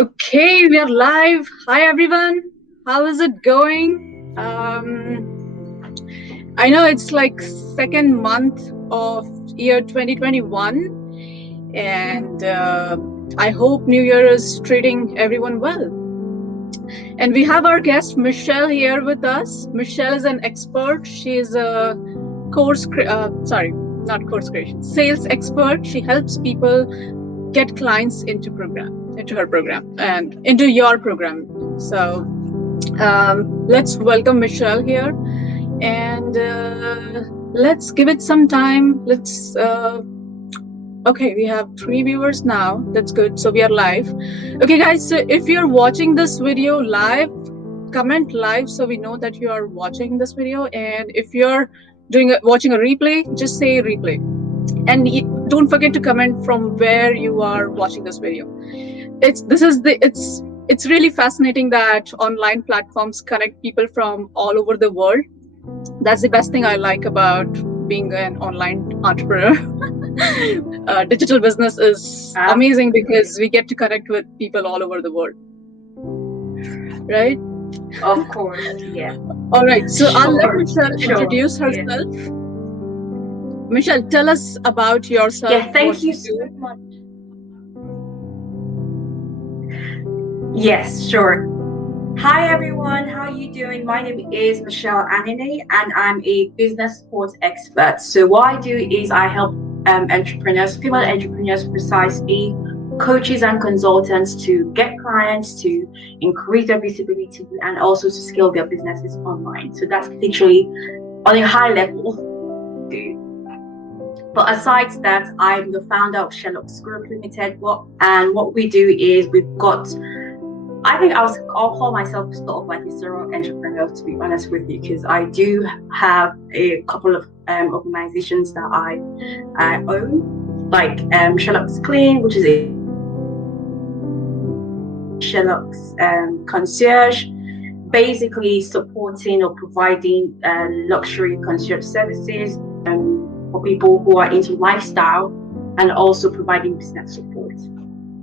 Okay, we are live. Hi everyone. How is it going? I know it's like second month of year 2021, and I hope New Year is treating everyone well. And we have our guest Michelle here with us. Michelle is an expert. She is a not course creation, sales expert. She helps people get clients into her program and into your program. So let's welcome Michelle here, and let's give it some time. Okay, we have 3 viewers now. That's good. So we are live. Okay, guys. So if you're watching this video live, comment live so we know that you are watching this video. And if you're watching a replay, just say replay. And don't forget to comment from where you are watching this video. It's really fascinating that online platforms connect people from all over the world. That's the best thing I like about being an online entrepreneur. Digital business is amazing because we get to connect with people all over the world, right? Of course, yeah. All right, so I'll let Michelle introduce herself. Yeah. Michelle, tell us about yourself. Yeah, thank you so much. Yes, sure. Hi everyone, how are you doing? My name is Michelle Anene and I'm a business support expert. So what I do is I help entrepreneurs, female entrepreneurs precisely, coaches and consultants to get clients, to increase their visibility and also to scale their businesses online. So that's literally on a high level. But aside that, I'm the founder of Sherlock's Group Limited. What we do is I think I'll call myself sort of like a serial entrepreneur, to be honest with you, because I do have a couple of organizations that I own, like Sherlock's Clean, which is a Sherlock's concierge, basically supporting or providing luxury concierge services for people who are into lifestyle and also providing business support.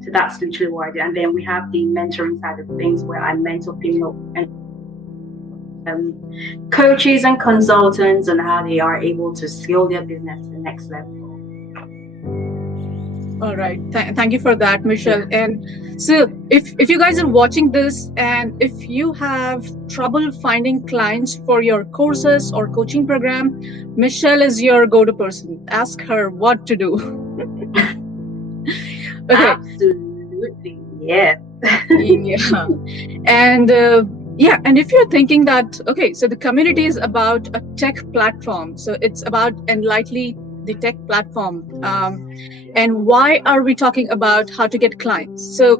So that's literally what I do. And then we have the mentoring side of things where I mentor female coaches and consultants on how they are able to scale their business to the next level. All right. Thank you for that, Michelle. Yeah. And so if you guys are watching this and if you have trouble finding clients for your courses or coaching program, Michelle is your go-to person. Ask her what to do. Okay. Absolutely, yeah. Yeah. And and if you're thinking that, okay, so the community is about a tech platform. So it's about enlightening the tech platform. And why are we talking about how to get clients? So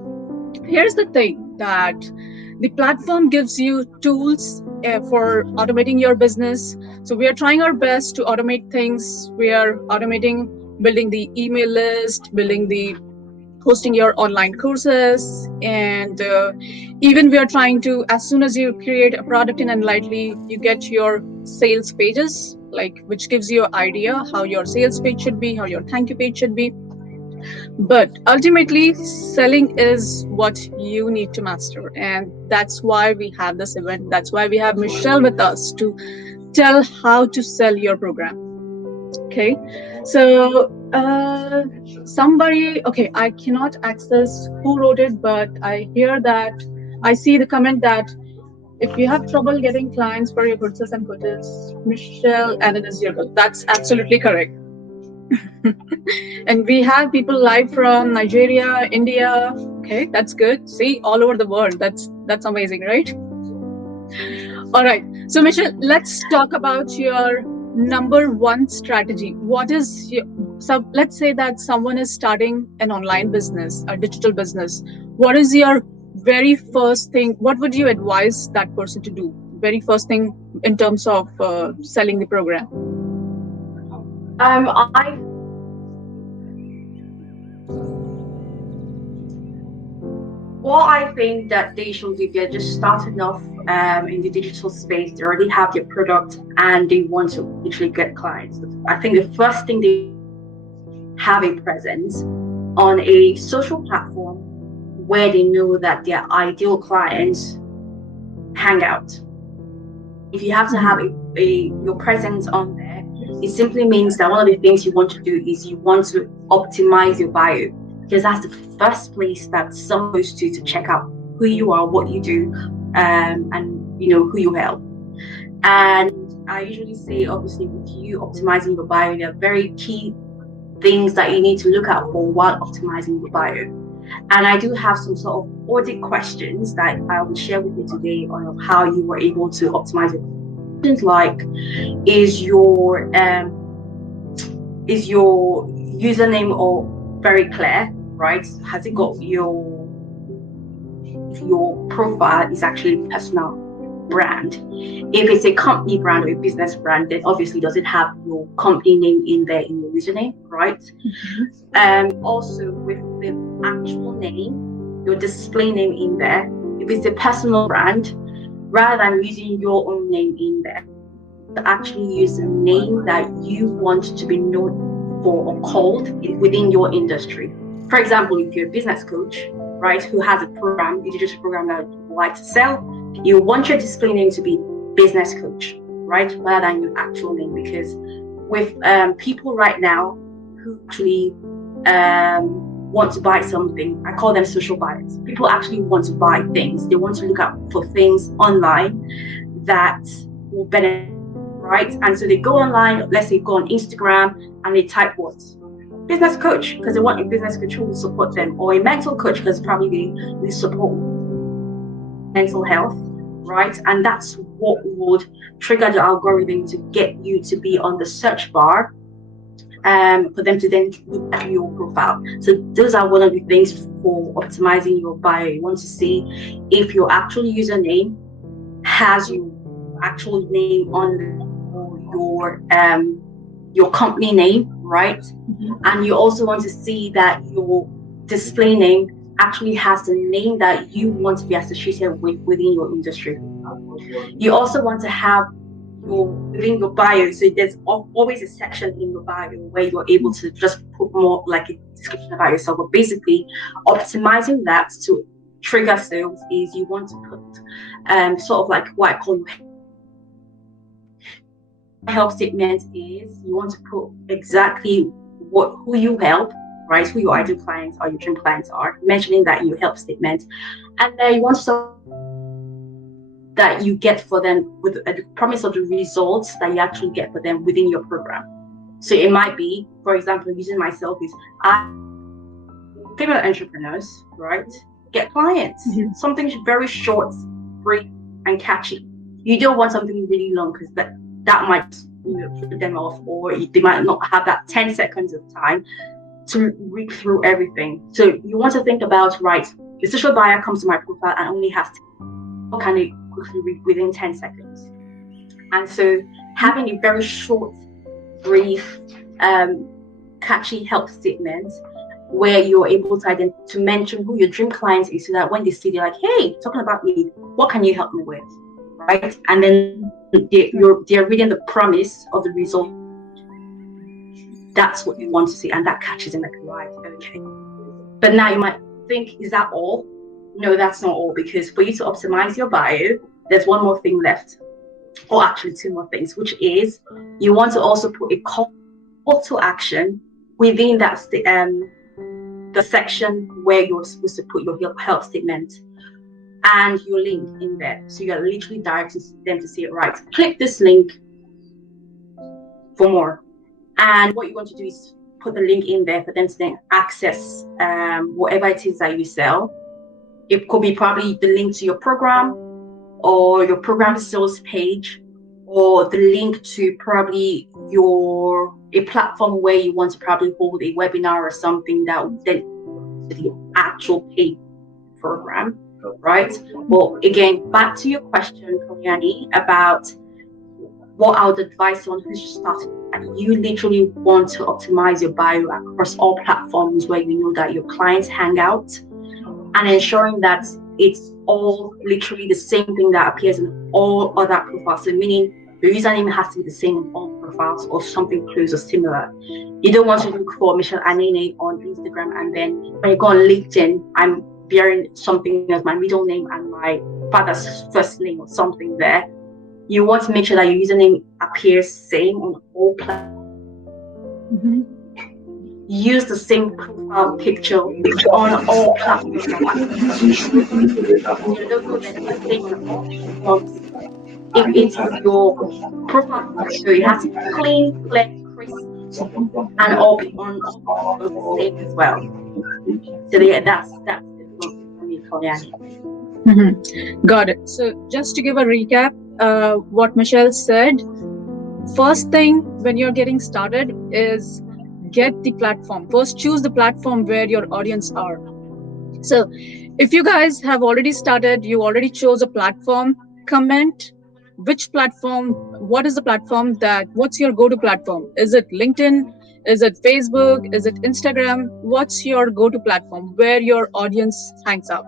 here's the thing, that the platform gives you tools for automating your business. So we are trying our best to automate things. We are automating, building the email list, hosting your online courses, and even we are trying to, as soon as you create a product in Enlightly, you get your sales pages, which gives you an idea how your sales page should be, how your thank you page should be. But ultimately, selling is what you need to master, and that's why we have this event. That's why we have Michelle with us to tell how to sell your program. Okay, so I cannot access who wrote it, but I see the comment that if you have trouble getting clients for your courses and coaches, Michelle Anene is your girl. That's absolutely correct. And we have people live from Nigeria, India. Okay, that's good. See, all over the world. That's amazing, right? All right. So Michelle, let's talk about your number one strategy. So let's say that someone is starting an online business, a digital business. What is your very first thing? What would you advise that person to do? Very first thing in terms of selling the program? I think that they should, if they're just starting off in the digital space, they already have their product and they want to literally get clients. I think the first thing they have a presence on a social platform where they know that their ideal clients hang out. If you have to have your presence on there, it simply means that one of the things you want to do is you want to optimize your bio, because that's the first place that someone goes to check out who you are, what you do, and who you help. And I usually say, obviously, with you optimizing your bio, there are very key things that you need to look out for while optimizing your bio. And I do have some sort of audit questions that I will share with you today on how you were able to optimize your questions. Like, is your username all very clear, right? Has it got your profile is actually personal brand? If it's a company brand or a business brand, then obviously does it have your company name in there in your username, right? Also with the actual name, your display name in there. If it's a personal brand, rather than using your own name in there, actually use a name that you want to be known for or called within your industry. For example, if you're a business coach, right, who has a program, a digital program that you like to sell, you want your display name to be business coach, right, rather than your actual name. Because with people right now who actually want to buy something, I call them social buyers. People actually want to buy things. They want to look out for things online that will benefit, right? And so they go online, let's say go on Instagram, and they type what? Business coach, because they want a business coach who will support them, or a mental coach, because probably they support mental health, right? And that's what would trigger the algorithm to get you to be on the search bar, for them to then look at your profile. So those are one of the things for optimizing your bio. You want to see if your actual username has your actual name on your company name, right? And you also want to see that your display name actually has the name that you want to be associated with within your industry. You also want to have within your bio, so there's always a section in your bio where you're able to just put more like a description about yourself. But basically, optimizing that to trigger sales is you want to put sort of like what I call help statement is you want to put exactly who you help, right? Who your ideal clients or your dream clients are, mentioning that in your help statement, and then you want to that you get for them with a promise of the results that you actually get for them within your program. So it might be, for example, using myself is female entrepreneurs, right? Get clients. Something very short, brief, and catchy. You don't want something really long because that might put them off, or they might not have that 10 seconds of time to read through everything. So you want to think about, right, the social buyer comes to my profile and only has how can they quickly read within 10 seconds? And so having a very short, brief, catchy help statement where you're able to mention who your dream client is, so that when they see, they're like, hey, talking about me, what can you help me with, right? And then they're reading the promise of the result. That's what you want to see, and that catches them like, right, okay. But now you might think, is that all? No, that's not all, because for you to optimize your bio, there's one more thing left, or actually two more things, which is you want to also put a call to action within that the section where you're supposed to put your help statement and your link in there. So you're literally directing them to say, right, click this link for more. And what you want to do is put the link in there for them to then access whatever it is that you sell. It could be probably the link to your program, or your program sales page, or the link to probably a platform where you want to probably hold a webinar or something that would then to the actual paid program, right? Well, again, back to your question, Kalyani, about what I would advise someone who's just starting. You literally want to optimize your bio across all platforms where you know that your clients hang out, and ensuring that it's all literally the same thing that appears in all other profiles. So meaning the username has to be the same in all profiles, or something close or similar. You don't want to look for Michelle Anene on Instagram, and then when you go on LinkedIn, I'm bearing something as my middle name and my father's first name or something there. You want to make sure that your username appears same on all platforms. Mm-hmm. Use the same profile picture on all platforms. Your logo then is the same on all platforms. If it's your profile picture, it has to be clean, clear, crisp, and all on all platforms the same as well. So yeah, that's it for me, Kalyani. Mm-hmm. Got it. So just to give a recap, what Michelle said, first thing when you're getting started is get the platform. First, choose the platform where your audience are. So if you guys have already started, you already chose a platform, comment which platform, what is the platform that, what's your go to platform? Is it LinkedIn? Is it Facebook? Is it Instagram? What's your go to platform where your audience hangs out?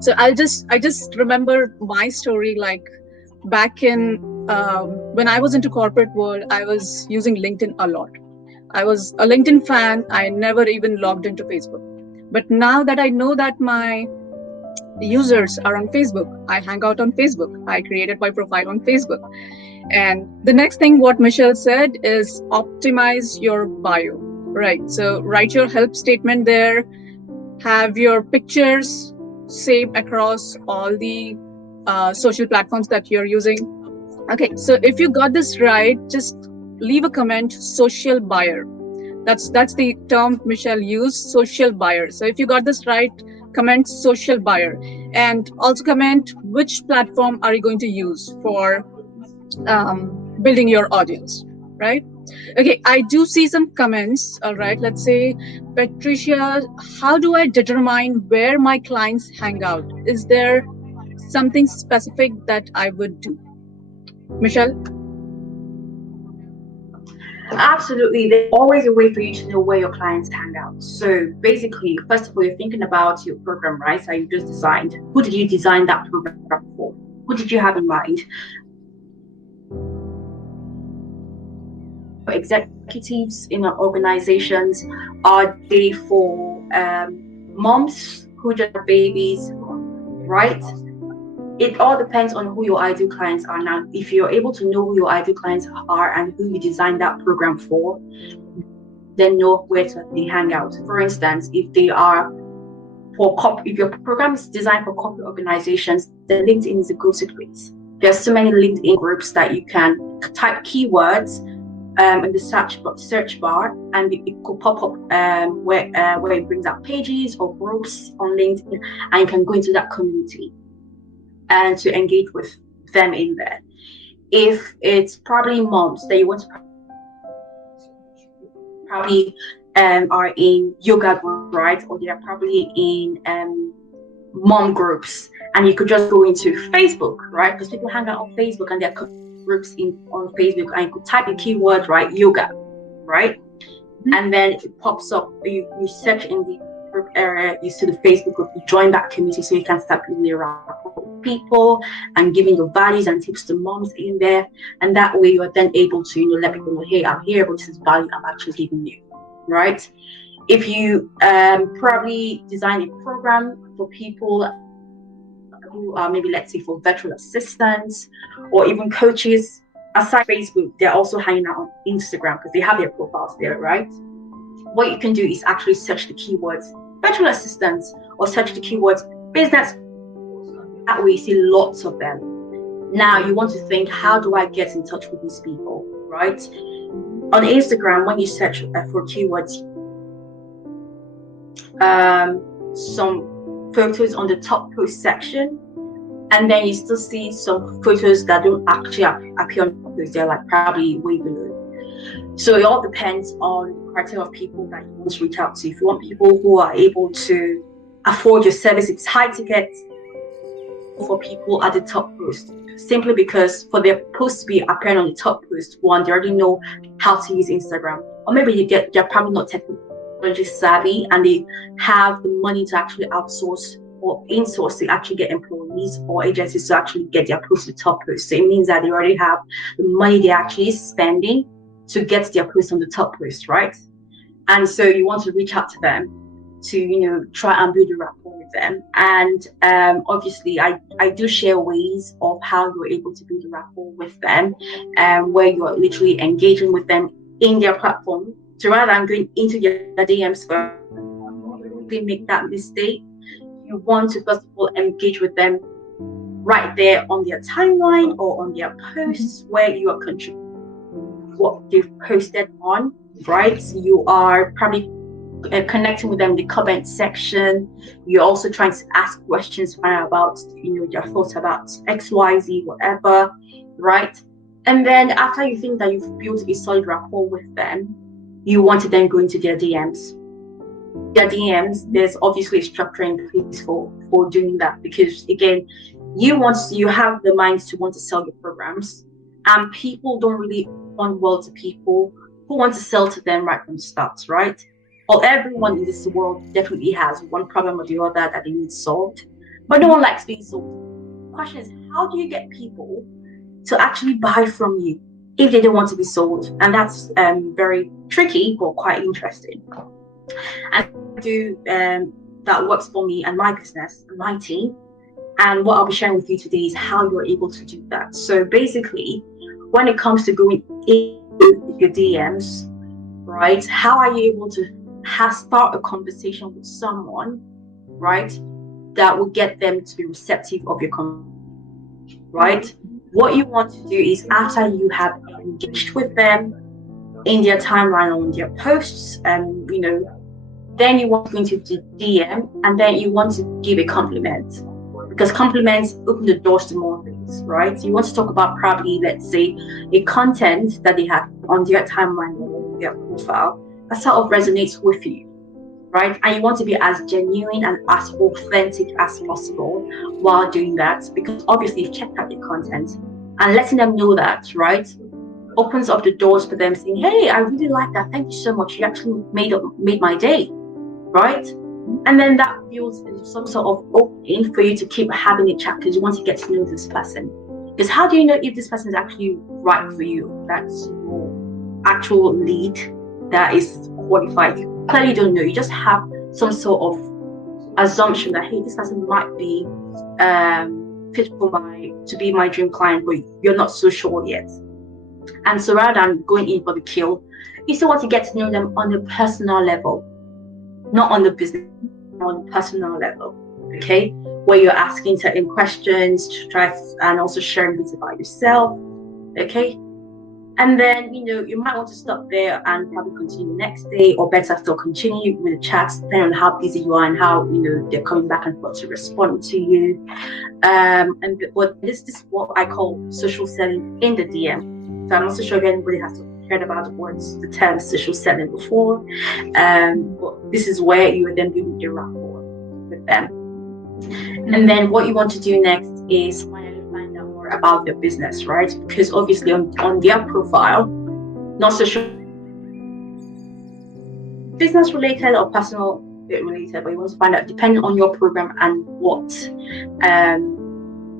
So I just remember my story, like back in when I was into corporate world, I was using LinkedIn a lot. I was a LinkedIn fan. I never even logged into Facebook. But now that I know that my users are on Facebook, I hang out on Facebook. I created my profile on Facebook. And the next thing what Michelle said is optimize your bio. Right. So write your help statement there, have your pictures saved across all the social platforms that you're using. Okay, so if you got this right, just leave a comment, social buyer. That's the term Michelle used, social buyer. So if you got this right, comment social buyer, and also comment which platform are you going to use for building your audience, right? Okay, I do see some comments. All right, let's say, Patricia, how do I determine where my clients hang out? Is there something specific that I would do? Michelle? Absolutely. There's always a way for you to know where your clients hang out. So basically, first of all, you're thinking about your program, right? So you just designed. Who did you design that program for? Who did you have in mind? Executives in our organizations? Are they for moms who just have babies, right? It all depends on who your ideal clients are. Now, if you're able to know who your ideal clients are and who you designed that program for, then know where they hang out. For instance, if they are if your program is designed for corporate organizations, then LinkedIn is a go-to place. There's so many LinkedIn groups that you can type keywords in the search bar, and it could pop up where it brings up pages or groups on LinkedIn, and you can go into that community and to engage with them in there. If it's probably moms that you want to probably are in yoga group, right? Or they are probably in mom groups, and you could just go into Facebook, right? Because people hang out on Facebook and there are groups on Facebook, and you could type a keyword, right? Yoga, right? Mm-hmm. And then it pops up. You search in the group area, you see the Facebook group, you join that community so you can start building around people and giving your values and tips to moms in there. And that way you are then able to let people know, hey, I'm here, but this is value I'm actually giving you, right? If you probably design a program for people who are maybe, let's say, for virtual assistants or even coaches, aside Facebook, they're also hanging out on Instagram because they have their profiles there, right? What you can do is actually search the keywords virtual assistants or search the keywords business. That way you see lots of them. Now you want to think, how do I get in touch with these people, right? On Instagram, when you search for keywords, some photos on the top post section, and then you still see some photos that don't actually appear on the post. They're like probably way below. So it all depends on the criteria of people that you want to reach out to. If you want people who are able to afford your service, it's high ticket for people at the top post. Simply because for their post to be appearing on the top post, one, they already know how to use Instagram, or maybe they're probably not technology savvy and they have the money to actually outsource or insource to actually get employees or agencies to actually get their post to top post. So it means that they already have the money they're actually spending to get their post on the top post, right? And so you want to reach out to them. to try and build a rapport with them. And obviously I do share ways of how you're able to build a rapport with them, where you're literally engaging with them in their platform. So rather than going into their DMs first, they make that mistake. You want to first of all engage with them right there on their timeline or on their posts, where you are contributing what they've posted on, right? You are probably connecting with them in the comment section. You're also trying to ask questions about their thoughts about XYZ, whatever, right? And then after you think that you've built a solid rapport with them, you want to then go into their DMs. There's obviously a structure in place for doing that, because again, you have the mind to want to sell your programs, and people don't really respond well to people who want to sell to them right from the start, right? Well, everyone in this world definitely has one problem or the other that they need solved, but no one likes being sold. The question is, how do you get people to actually buy from you if they don't want to be sold? And that's very tricky, but quite interesting. And that works for me and my business and my team. And what I'll be sharing with you today is how you're able to do that. So basically, when it comes to going into your DMs, right, how are you able to start a conversation with someone, right, that will get them to be receptive of your conversation, right? What you want to do is, after you have engaged with them in their timeline on their posts, and then you want to go into the DM, and then you want to give a compliment, because compliments open the doors to more things, right? So you want to talk about probably, let's say, a content that they have on their timeline or their profile that sort of resonates with you, right? And you want to be as genuine and as authentic as possible while doing that, because obviously you've checked out your content, and letting them know that, right, opens up the doors for them, saying, hey, I really like that, thank you so much, you actually made my day, right? And then that builds some sort of opening for you to keep having a chat, because you want to get to know this person. Because how do you know if this person is actually right for you? That's your actual lead that is qualified. You clearly don't know. You just have some sort of assumption that, hey, this person might be fit to be my dream client, but you're not so sure yet. And so rather than going in for the kill, you still want to get to know them on a personal level, not on the business, on a personal level, okay? Where you're asking certain questions to try and also sharing bits about yourself, okay? And then, you might want to stop there and probably continue the next day, or better still continue with the chats, depending on how busy you are and how, they're coming back and forth to respond to you. But this is what I call social selling in the DM. So I'm not so sure if anybody has heard about the term social selling before. But this is where you are then building your rapport with them. And then what you want to do next is finally find out more about their business, right? Because obviously on their profile, not so sure business related or personal related, but you want to find out, depending on your program and what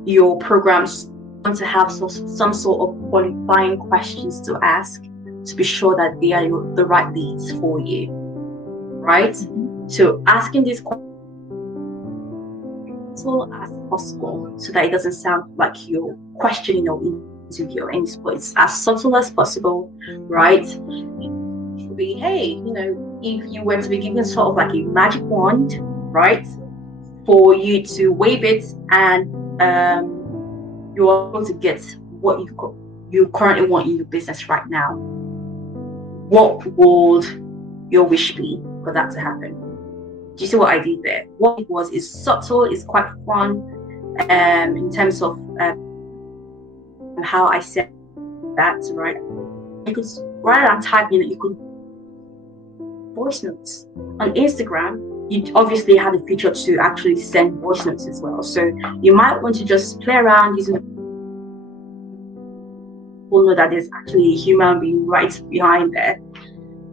your programs want to have some sort of qualifying questions to ask to be sure that they are the right leads for you, right? So asking these questions as little as possible, so that it doesn't sound like you're questioning your interview, and it's as subtle as possible, right? It should be, hey, if you were to be given sort of like a magic wand, right, for you to wave it, and you're able to get what you currently want in your business right now, what would your wish be for that to happen? Do you see what I did there? What it was is subtle, it's quite fun, in terms of how I said that, right? Because rather than typing it, you could voice notes. On Instagram, you obviously have a feature to actually send voice notes as well. So you might want to just play around using people, know that there's actually a human being right behind there.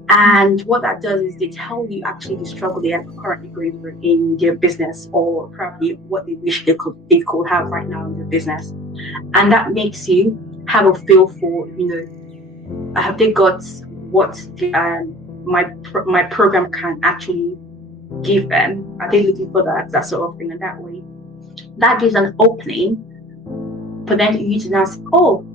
And what that does is they tell you actually the struggle they are currently going through in their business, or probably what they wish they could have right now in their business. And that makes you have a feel for, have they got what my program can actually give them? Are they looking for that sort of thing? And that way, that gives an opening for them to use it as, oh,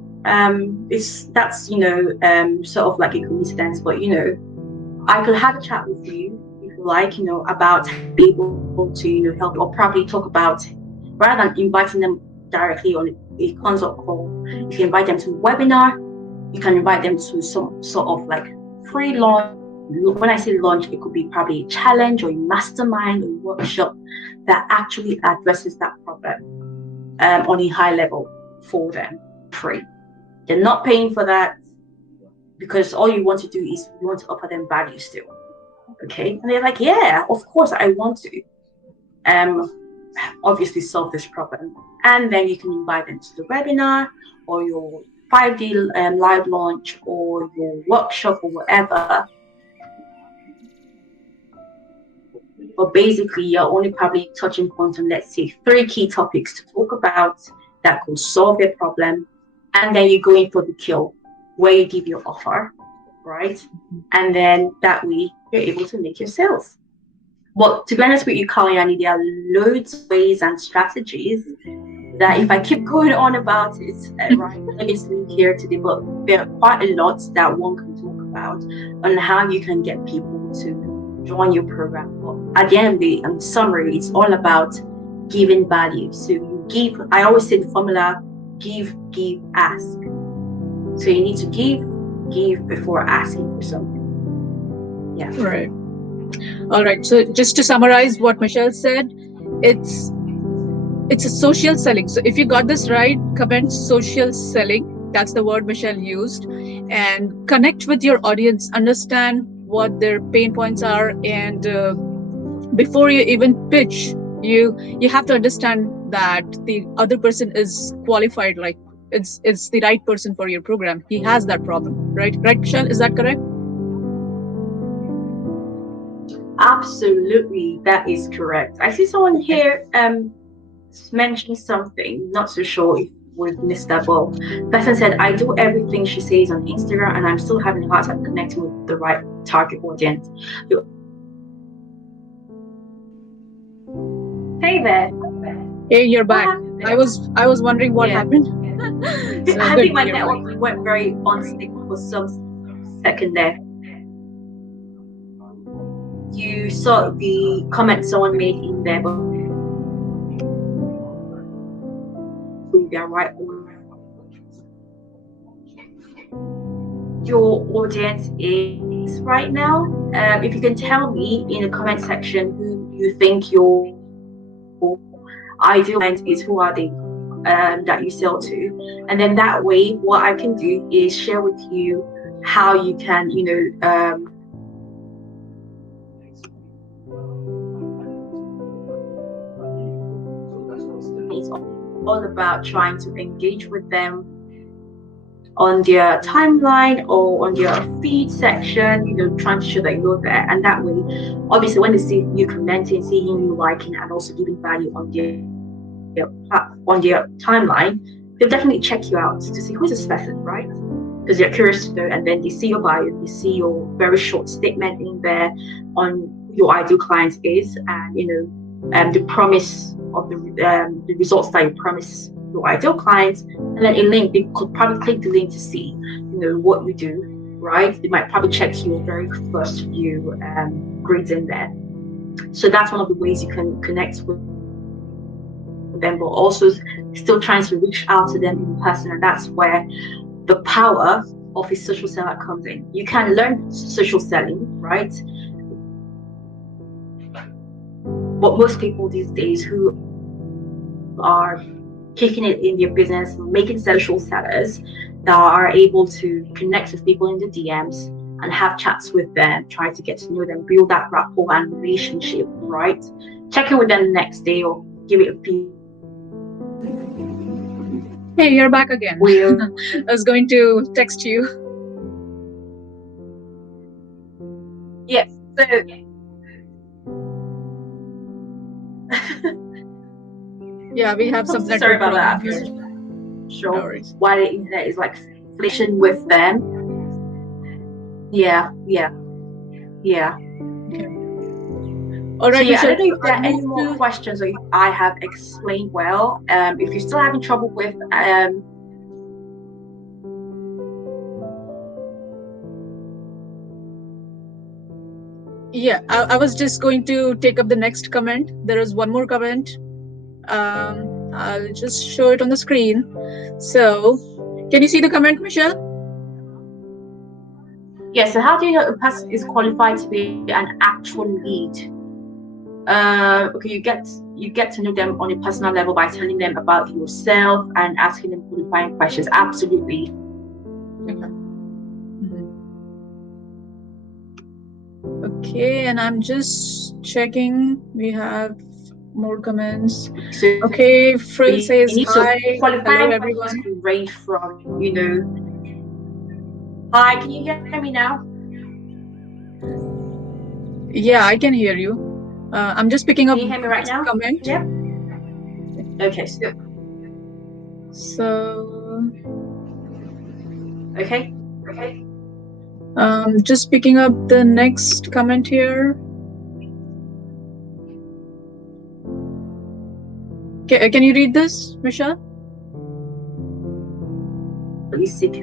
it's that's sort of like a coincidence, but I could have a chat with you if you like, about able to help or probably talk about, rather than inviting them directly on a consult call. If you invite them to a webinar, you can invite them to some sort of like free launch. When I say launch, it could be probably a challenge or a mastermind or a workshop that actually addresses that problem on a high level for them, free. They're not paying for that because all you want to do is you want to offer them value still. Okay. And they're like, yeah, of course I want to obviously solve this problem. And then you can invite them to the webinar or your 5-day live launch or your workshop or whatever. But basically, you're only probably touching points on, let's say, 3 key topics to talk about that could solve their problem. And then you go in for the kill, where you give your offer, right? And then that way, you're able to make your sales. But to be honest with you, Kalyani, there are loads of ways and strategies that if I keep going on about it, right, obviously here today, but there are quite a lot that one can talk about on how you can get people to join your program. But at the end of the day, in summary, it's all about giving value. So you give, I always say the formula, give, ask. So you need to give before asking for something. Yeah. Right. All right. So just to summarize what Michelle said, it's a social selling. So if you got this right, comment social selling. That's the word Michelle used. And connect with your audience, understand what their pain points are, and before you even pitch, you have to understand that the other person is qualified, like it's the right person for your program. He has that problem, right, Michelle? Is that correct? Absolutely, that is correct. I see someone here mentioned something, not so sure if we've missed that, but person said, I do everything she says on Instagram and I'm still having a hard time connecting with the right target audience. Hey there. Hey, you're back. I was wondering what happened. So I think my network went very unstable for some second there. You saw the comment someone made in there, but they're right. Your audience is right now. If you can tell me in the comment section who you think your ideal client is, who are they that you sell to, and then that way what I can do is share with you how you can it's all about trying to engage with them on their timeline or on their feed section, trying to show that you're there. And that way, obviously, when they see you commenting, seeing you liking, and also giving value on their timeline, they'll definitely check you out to see who's this person, right? Because they're curious to know. And then they see your bio, they see your very short statement in there on who your ideal client is, and the promise of the results that you promise your ideal clients, and then a link. They could probably click the link to see, what you do, right? They might probably check your very first few grades in there. So that's one of the ways you can connect with them, but also still trying to reach out to them in person. And that's where the power of a social seller comes in. You can learn social selling, right? But most people these days who are kicking it in their business, making social sellers that are able to connect with people in the DMs and have chats with them, try to get to know them, build that rapport and relationship, right? Check in with them the next day or give it a few. Hey, you're back again. I was going to text you. Yes. So yeah, we have some. Sorry about that. Sure. No worries. Why the internet is like flashing with them. Yeah. Okay. All So right, yeah, I Michelle. don't know if there I'll are any move more to. questions or if I have explained well. If you're still having trouble with Yeah, I was just going to take up the next comment. There is one more comment. I'll just show it on the screen. So, can you see the comment, Michelle? yeah, so how do you know a person is qualified to be an actual lead? Okay, you get to know them on a personal level by telling them about yourself and asking them qualifying questions. Absolutely. Okay. Mhm. Okay, and I'm just checking. We have more comments. So Okay, you need Frill so says hi. qualifying questions Hello, could everyone. range from, hi, can you hear me now? Yeah, I can hear you. I'm just picking Can up you hear me the right next now? comment. Yep. Okay, so So, okay. just picking up the next comment here. Can you read this, Michelle? Let me seek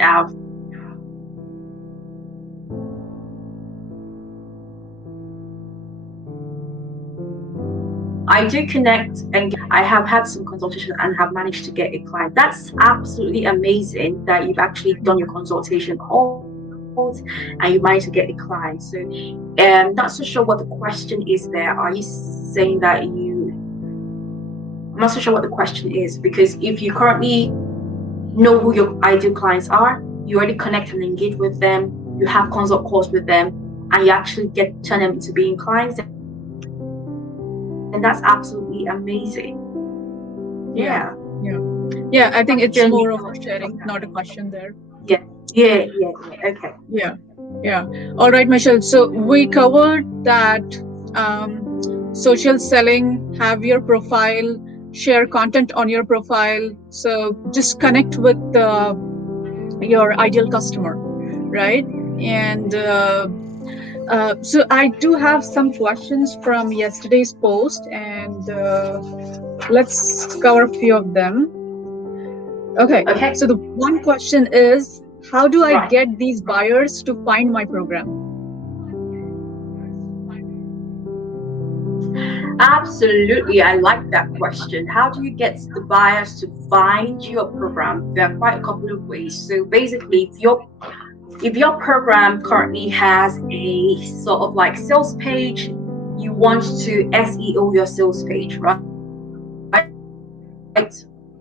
out. I do connect and I have had some consultation and have managed to get a client. That's absolutely amazing that you've actually done your consultation calls and you managed to get a client. So not so sure what the question is there. Are you saying that I'm not so sure what the question is, because if you currently know who your ideal clients are, you already connect and engage with them, you have consult calls with them, and you actually get turn them into being clients, and that's absolutely amazing. Yeah. Yeah, yeah, yeah. I think it's Genuinely more of a love sharing, that. not a question there. Yeah. Yeah. Okay. Yeah, yeah. All right, Michelle. So we covered that social selling, have your profile, share content on your profile. So just connect with your ideal customer, right? And so I do have some questions from yesterday's post, and let's cover a few of them. Okay, Okay. so the one question is, how do I Right. get these buyers to find my program? Absolutely. I like that question. How do you get the buyers to find your program? There are quite a couple of ways. So basically, if your program currently has a sort of like sales page, you want to SEO your sales page, right?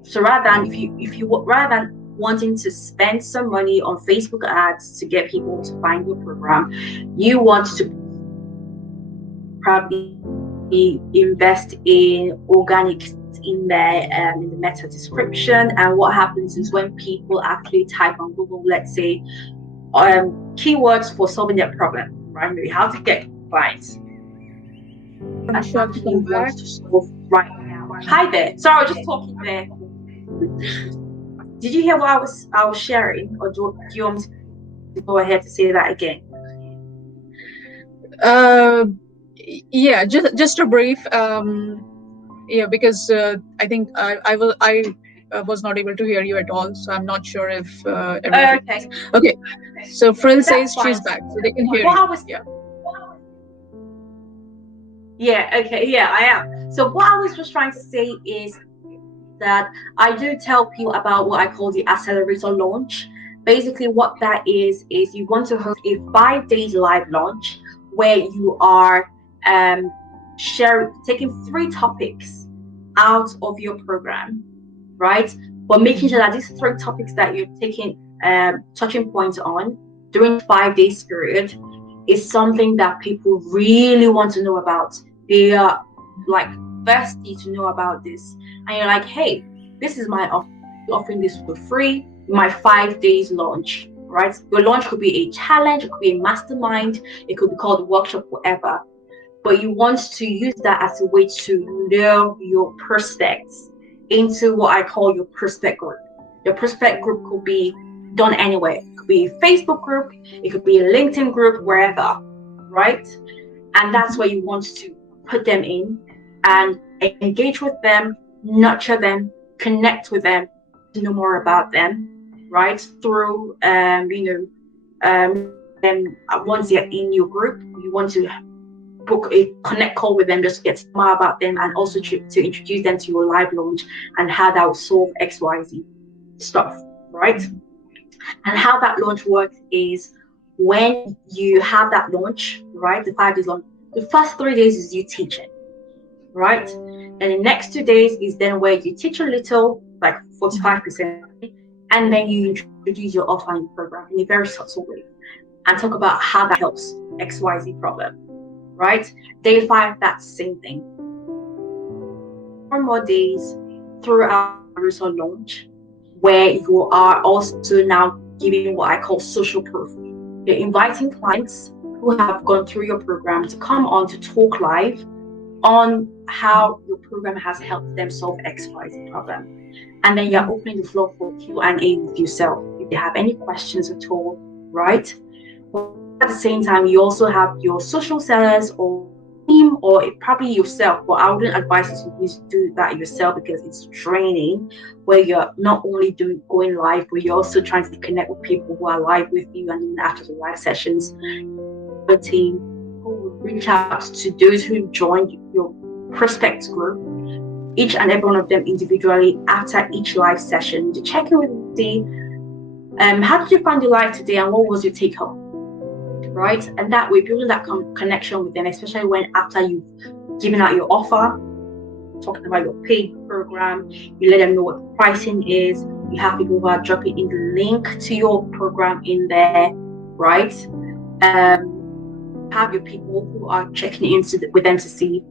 So rather than wanting to spend some money on Facebook ads to get people to find your program, you want to probably invest in organic in there, in the meta description. And what happens is when people actually type on Google, let's say, keywords for solving their problem, right? Maybe how to get clients. I Michelle, actually come want back. to solve right now. Hi there. Sorry, I was just talking there. Did you hear what I was sharing, or do you want me to go ahead to say that again? Uh, yeah, just a brief. Yeah, because I think I was not able to hear you at all, so I'm not sure if everything is Okay, okay. So Frill that's says fine. she's So back, so they can hear what you. I was Yeah. yeah, okay, yeah, I am. So what I was just trying to say is that I do tell people about what I call the Accelerator Launch. Basically, what that is you want to host a 5 days live launch where you are taking 3 topics out of your program, right? But making sure Mhm. that these 3 topics that you're taking touching points on during 5 days period is something that people really want to know about. They are like thirsty to know about this, and you're like, hey, this is my offer. Offering this for free, my 5 days launch, right? Your launch could be a challenge, it could be a mastermind, it could be called a workshop, whatever. But you want to use that as a way to lure your prospects into what I call your prospect group. Your prospect group could be done anywhere. It could be a Facebook group, it could be a LinkedIn group, wherever, right? And that's where you want to put them in and engage with them, nurture them, connect with them, to know more about them, right? Through reaching out to them once they're in your group. You want to book a connect call with them just to get more about them, and also to introduce them to your live launch and how that will solve XYZ stuff, right? And how that launch works is when you have that launch, right? The 5 days launch, the first 3 days is you teaching, right? And the next 2 days is then where you teach a little, like 45%, and then you introduce your offline program in a very subtle way and talk about how that helps XYZ problem, right? Day 5, that's the same thing. 4 more days throughout the resort launch where you are also now giving what I call social proof. You're inviting clients who have gone through your program to come on to talk live on how your program has helped them solve XYZ problem. And then you're opening the floor for Q&A with yourself if you have any questions at all, right? But at the same time, you also have your social sellers or team, or probably yourself, but I wouldn't advise you to do that yourself because it's draining, where you're not only going live, but you're also trying to connect with people who are live with you, and then after the live sessions, the team who will reach out to those who joined your prospect group, each and every one of them individually after each live session, to check in with them. How did you find your live today, and what was your take home? Right? And that way, building that connection with them, especially when after you've given out your offer, talking about your paid program, you let them know what the pricing is. You have people who are dropping in the link to your program in there, right? Have your people who are checking in with them to see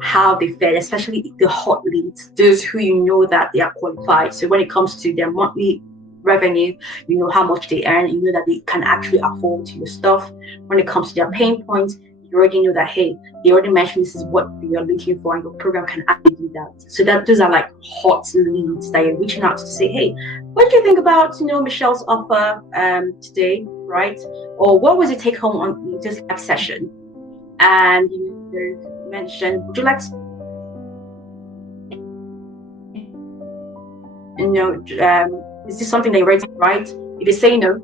how they fared, especially the hot leads, those who you know that they are qualified. So when it comes to their monthly revenue, you know how much they earn, you know that they can actually afford your stuff. When it comes to their pain points, you already know that, hey, they already mentioned this is what they are looking for, and your program can actually do that. So that those are like hot leads that you're reaching out to say, hey, what do you think about Michelle's offer today, right? Or what was your take home on this live session? And you mentioned, would you like to is this something that you're ready to write? If they say no,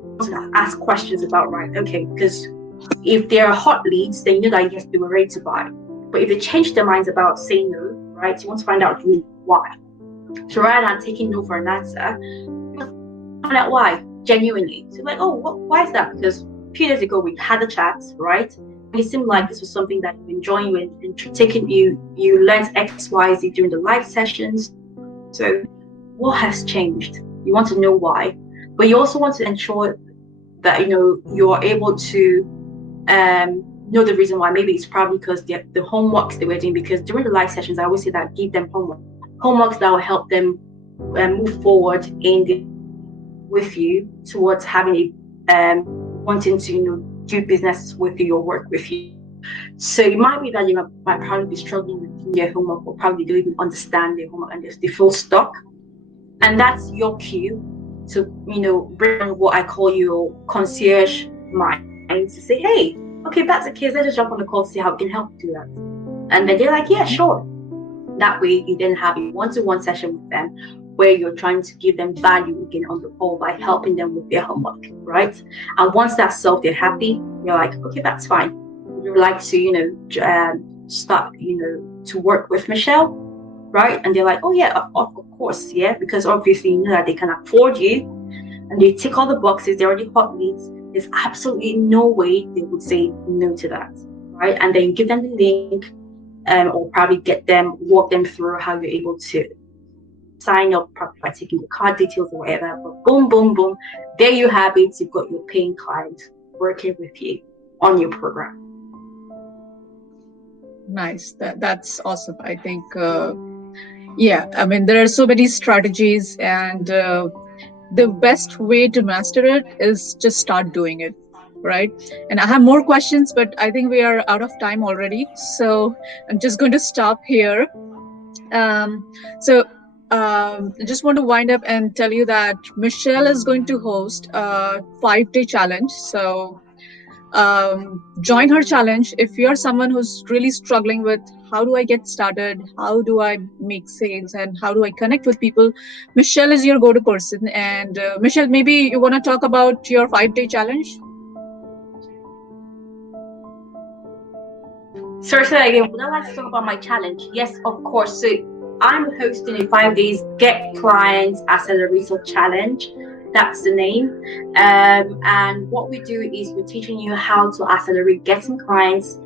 ask questions about, right, okay, because if they're hot leads, then you know that yes, they were ready to buy. But if they change their minds about saying no, right, you want to find out really why. So rather than taking no for an answer, find out why, genuinely. So like, oh, why is that? Because a few days ago we had a chat, right? And it seemed like this was something that you're enjoying and taking you learned XYZ during the live sessions. So what has changed? You want to know why, but you also want to ensure that you're able to know the reason why. Maybe it's probably because the homeworks they were doing, because during the live sessions I always say that give them homeworks that will help them move forward with you towards having wanting to do business with you or work with you. So it might be that you might probably be struggling with their homework, or probably don't even understand their homework and they feel stuck. And that's your cue to, bring what I call your concierge mind to say, hey, okay, if that's the case, let's just jump on the call to see how we can help do that. And then they're like, yeah, sure. That way you then have a one-to-one session with them where you're trying to give them value again on the call by helping them with their homework, right? And once that's solved, they're happy. You're like, okay, that's fine. You'd like to, start, to work with Michelle, right? And they're like, oh yeah, of course, yeah, because obviously you know that they can afford you, and they tick all the boxes. They're already hot leads. There's absolutely no way they would say no to that, right? And then you give them the link, or probably walk them through how you're able to sign up by taking the card details or whatever. But boom, boom, boom, there you have it. You've got your paying client working with you on your program. Nice. That's awesome. I think, yeah, I mean, there are so many strategies, and the best way to master it is just start doing it, right? And I have more questions, but I think we are out of time already. So I'm just going to stop here. So I just want to wind up and tell you that Michelle is going to host a 5-day challenge. So join her challenge. If you're someone who's really struggling with how do I get started, how do I make sales, and how do I connect with people, Michelle is your go-to person. And Michelle, maybe you want to talk about your 5-day challenge. Sorry, say that again. Would I like to talk about my challenge? Yes, of course. So I'm hosting a 5 days Get Clients Accelerator Challenge. That's the name. And what we do is we're teaching you how to accelerate getting clients,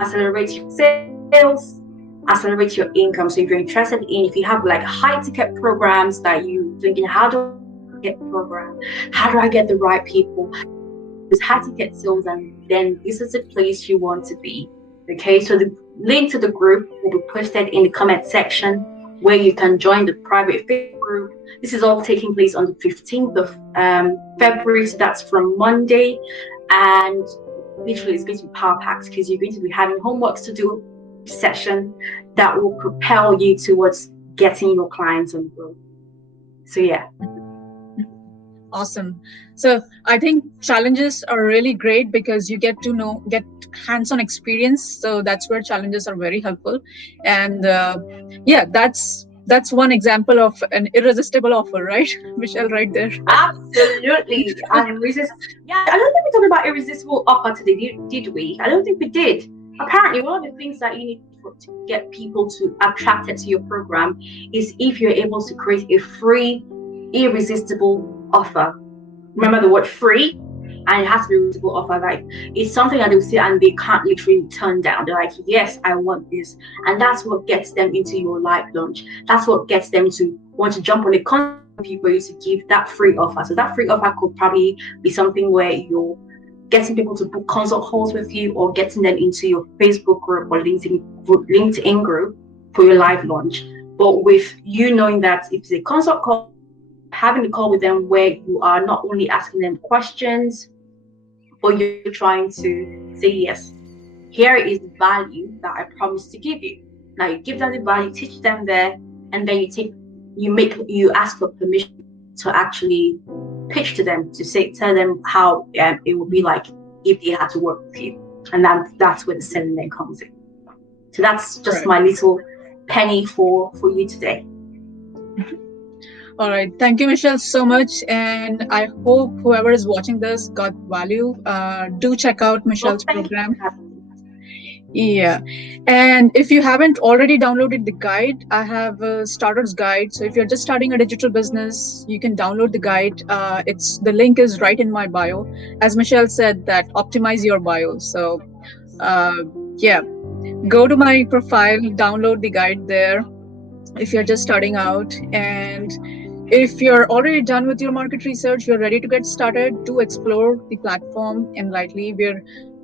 accelerate your sales, accelerate your income. So if you're interested in, if you have like high ticket programs that you thinking, how do I get the program? How do I get the right people? It's high ticket sales, and then this is the place you want to be. Okay, so the link to the group will be posted in the comment section where you can join the private Facebook group. This is all taking place on the 15th of February, so that's from Monday. And literally, it's going to be power packs because you're going to be having homeworks to do session that will propel you towards getting your clients on board. So, yeah. Awesome. So I think challenges are really great because you get hands-on experience. So that's where challenges are very helpful. And yeah, that's one example of an irresistible offer, right, Michelle? Right there. Absolutely. And yeah, I don't think we talked about irresistible offer today, did we? I don't think we did. Apparently, one of the things that you need to get people to attracted to your program is if you're able to create a free, irresistible offer. Remember the word free, and it has to be a irresistible offer. Like, it's something that they'll see and they can't literally turn down. They're like, yes, I want this. And that's what gets them into your live launch. That's what gets them to want to jump on a content for you to give that free offer. So that free offer could probably be something where you're getting people to book consult calls with you, or getting them into your Facebook group or LinkedIn group for your live launch. But with you knowing that if it's a consult call, having a call with them where you are not only asking them questions, but you're trying to say, yes, here is the value that I promised to give you. Now you give them the value, teach them there, and then you ask for permission to actually pitch to them, to tell them how it would be like if they had to work with you. And that's where the selling then comes in. So that's just my little penny for you today. All right. Thank you, Michelle, so much. And I hope whoever is watching this got value. Do check out Michelle's program. Yeah. And if you haven't already downloaded the guide, I have a starter's guide. So if you're just starting a digital business, you can download the guide. The link is right in my bio. As Michelle said, that optimize your bio. So yeah, go to my profile, download the guide there if you're just starting out. And if you're already done with your market research, you're ready to get started, to explore the platform enlightly.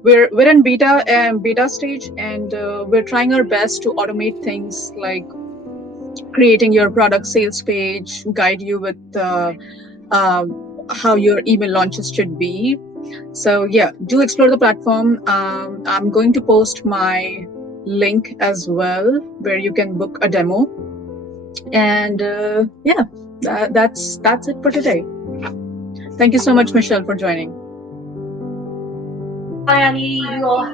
We're in beta stage, and we're trying our best to automate things like creating your product sales page, guide you with how your email launches should be. So yeah, do explore the platform. I'm going to post my link as well where you can book a demo. And yeah, that's it for today. Thank you so much, Michelle, for joining. Kalyani,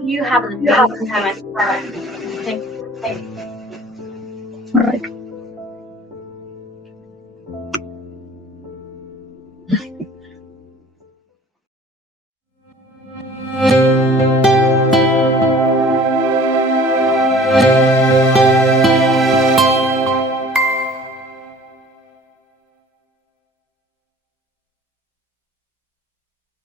you have an amazing time. Thank you. All right.